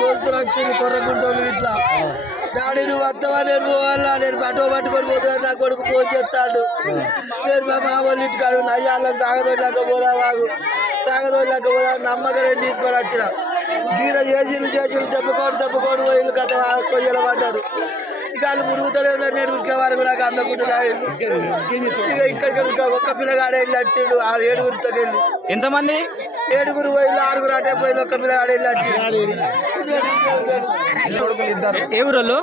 దోస్తులు వచ్చింది కొర్రకుంటోళ్ళు ఇట్లా డాడీ నువ్వు వస్తావా నేను పోవాలా నేను బట్టో పట్టుకొని పోతున్నా నా కొడుకు ఫోన్ చేస్తాడు నేను మా మామూలు ఇంటికాడు అయ్యాల సాగదోళ్ళక పోదా వాగు సాగదోళ్ళక పోదా నమ్మకం నేను తీసుకొని వచ్చిన గీడ చేసులు దెబ్బకోడు పోయిళ్ళు కథ కొయ్యలు పడ్డారు ఇక వాళ్ళు మురుగుతూనే ఉన్నారు నేను ఉరికే వారు నాకు అందకుండా ఇక ఇక్కడికి ఒక్క పిల్లగాడే వెళ్ళి వచ్చిండు 7గురితో వెళ్ళి ఎంతమంది 7గురు పోయిళ్ళు 6గురు అటే పోయిళ్ళు ఒక్క పిల్లగాడే వెళ్ళి వచ్చిండు ఏ ఊరోళ్ళు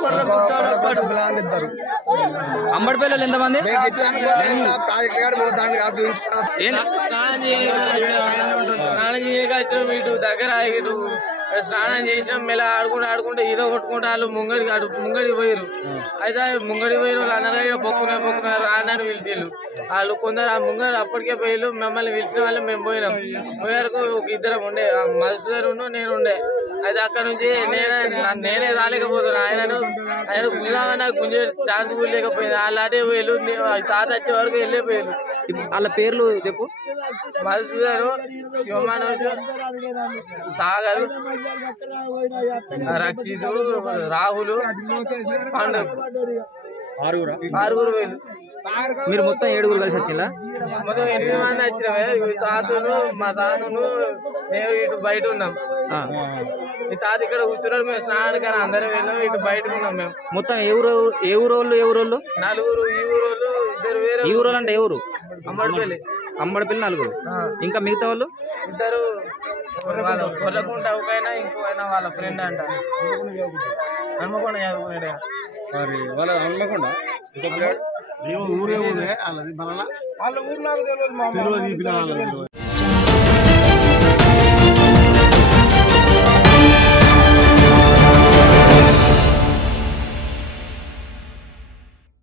అంబడి పిల్లలు ఎంతమంది ఇటు దగ్గర ఇటు స్నానం చేసినాం మెల్ల ఆడుకుంటే ఈదో కొట్టుకుంటే వాళ్ళు ముంగడికి పోయారు అయితే ముంగడికి పోయిన వాళ్ళు అన్నారు పొక్కున్నారు రానని పిలిచిళ్ళు వాళ్ళు కొందరు ఆ ముంగడు అప్పటికే పోయిళ్ళు మమ్మల్ని పిలిచిన వాళ్ళు మేము పోయినాం పోయారు ఒక ఇద్దరం ఉండే మధుసూదరు నేను ఉండే అయితే అక్కడ నుంచి నేనే రాలేకపోతున్నా ఆయన గుంజామని నాకు గుంజే ఛాన్స్ కూడా లేకపోయింది వాళ్ళు అటే పోయారు తాత వచ్చే వరకు వెళ్ళిపోయారు వాళ్ళ పేర్లు చెప్పు మధుసూదరు శివమానోజు సాగర్ రక్షితు రాహుల్ పండుగ 6గురు వేలు మీరు మొత్తం 7గురు కలిసి వచ్చిందా మొత్తం 8 మంది వచ్చినామే మా తాతను నేను ఇటు బయట ఉన్నాం ఈ తాత ఇక్కడ కూర్చున్నారు మేము స్నానానికి అందరం వెళ్ళాం ఇటు బయటకు ఉన్నాం మేము మొత్తం ఏ ఊరోళ్ళు 4 ఈ ఊరోళ్ళు 2 వేరే ఈ ఊరోళ్ళు అంటే ఎవరు అంబడిపల్లి 4 ఇంకా మిగతా వాళ్ళు 2 వాళ్ళ కొల్లకుంట ఒకైనా ఇంకోైనా వాళ్ళ ఫ్రెండ్ అంట హన్మకొండ చదువుకున్నాడే వాళ్ళ హన్మకొండ ఊరే వాళ్ళ ఊరు నాకు తెలియదు.